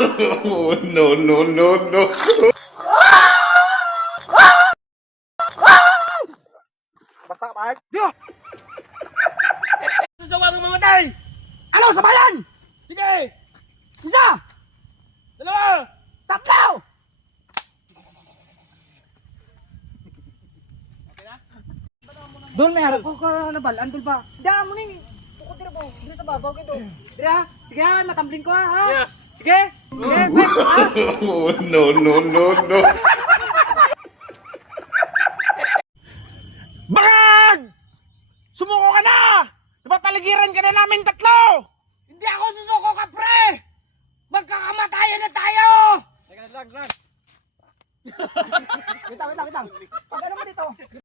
Oh, no, no, no, no. Basta, Mark. Dio! Susawa kang mamatay! Ano, sa bayan? Sige! Isa! Dalawa! Tatlo! Doon may harap ko ka na balaan doon pa. Diyan mo ning. Bukod dito po. Dito sa babaw kito. Dira, sige ha, matambling ko ha. Sige. Sige, wait, ha. Oh, no, no, no, no. Bakag! Sumuko ka na! Napapaligiran ka na namin tatlo! Hindi ako susuko ka, pre! Magkakamatayan na tayo! Teka, lag. Wait lang. Pag ano mo dito?